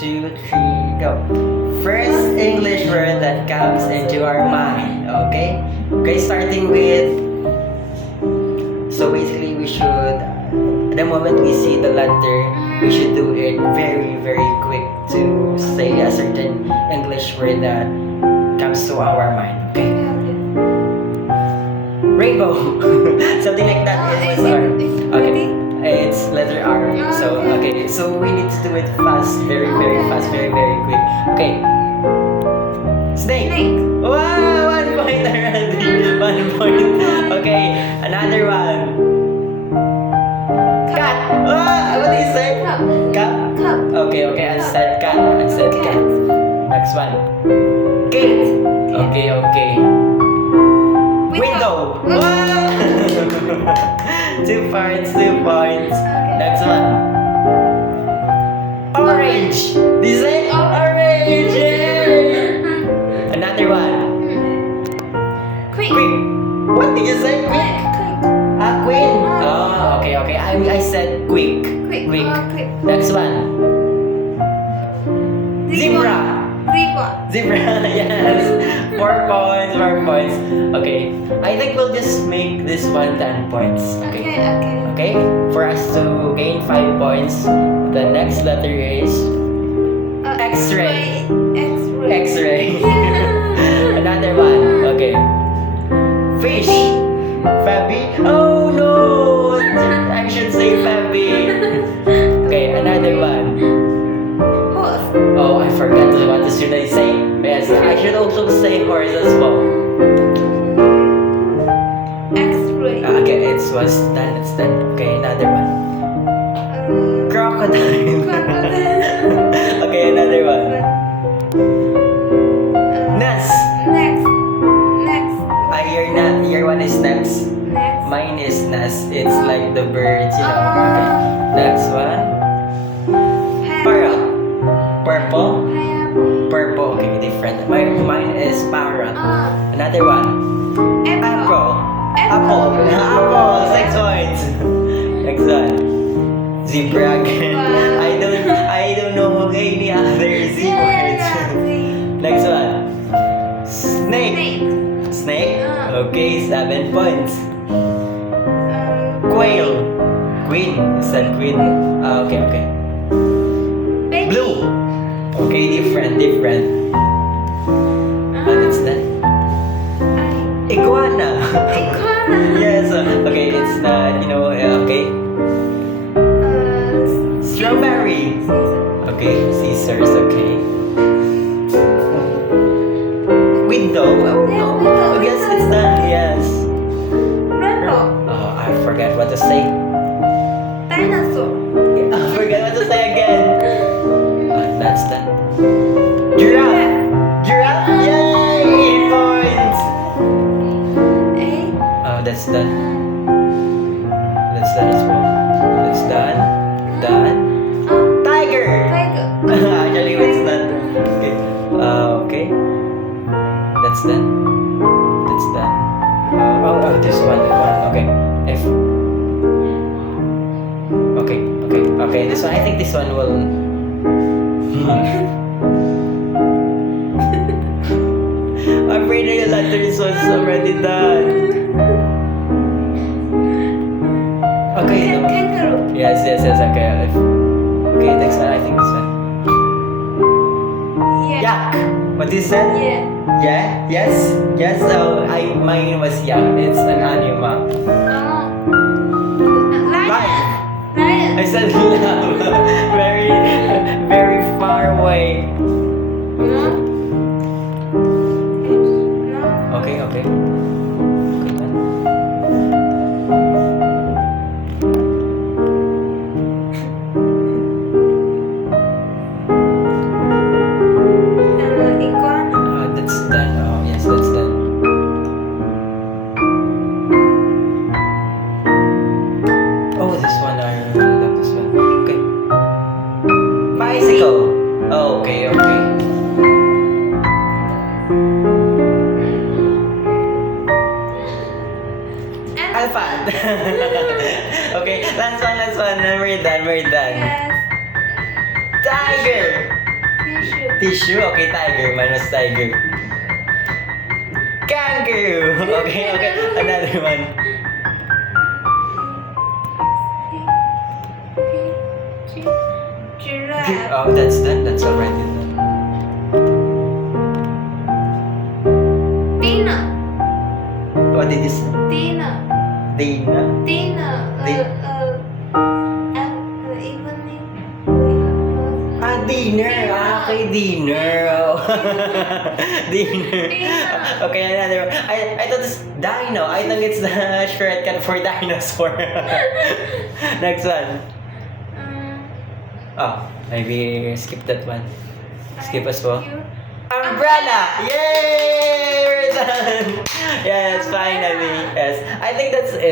2, 3, go. First English word that comes into our mind. Okay? Okay, starting with. So basically, we should. The moment we see the letter, we should do it very, very quick to say a certain English word that comes to our mind. Okay? Rainbow. Something like that. It was R. Okay. It's letter R. So, okay. So, we need to do it fast. Very, very fast. Very, very quick. Okay. Snake. Wow! 1 point already. 1 point. Okay. Another one. Cat. What do you say? Cup. Okay, okay. I said cat. I said cat. Next one. Gate. Okay, okay. Window. Wow! 2 points, 2 points. Next one. Orange. Did you say orange? Yeah. Another one. Quick. What did you say? Quick. Queen. Oh, okay, okay. I said quick. Quick. Next one. Zebra. Zebra, yes. 4 points, 4 points. Okay, I think we'll just make this one 10 points. Okay. Okay, for us to gain 5 points, the next letter is X-ray. X-ray. Another one. Okay. Fish. Fabi. Oh no! I should say Fabi. Okay, another one. Oh, I forgot what should I say. Yes, I should also say horse as well. X-ray. Okay, it was done. It's done. Okay, another one. Crocodile. Okay, another one. Nest. Next. Your one is next. Mine is nest. It's like the birds, you know. Okay. Next one. Parrot. Purple. Okay, different. Mine is parrot. Another one. Apple. 6 points. Next one. Zebra again. I don't know any other zebras. Next one. Snake. Okay, 7 points. Quail. Queen. You said queen. Okay. Blue. Okay, different. That's that. Iguana. Yes. Okay, it's not. Okay. Strawberry. Okay, scissors. Okay. Window. Oh no. I guess it's done. Yes. Oh, I forgot what to say. Dinosaur. I forgot what to say again. That's done. Giraffe. Yay! Points. That's done. That's done as well. That's done. Tiger. Actually, it's done. Okay. Okay. That's done. This one. Okay. F. Okay. This one. I think this one will. I'm reading a letter. This one's already done. Okay. No. Kangaroo. Yes. Okay. Okay. Next one. I think this one. Yak. What is that? Yeah. Yes. So mine was yak. It's an animal. Lion. I said love. Very, very far away. Okay. Iguana. That's done. Oh, yes, that's done. Oh, this one. I love this one. Okay. Bicycle. Oh, okay. Elephant. Okay, last one. We're done. Yes. Tiger. Tissue. Okay, tiger. Mine was tiger. Kangaroo. Okay, okay. Another one. Giraffe. Oh, that's done. That's already done. Tina. What did you say? Tina. Dana. Tina. Evening. Ah, dinner. Ah, okay, dinner. Oh. Dinner. Dina. Okay, another one. I thought it's dino. I think it's the shortcut for dinosaur. Next one. Oh, maybe skip that one. Skip as well. Umbrella! Yay! We're done! Yes, finally. Yes. I think that's it.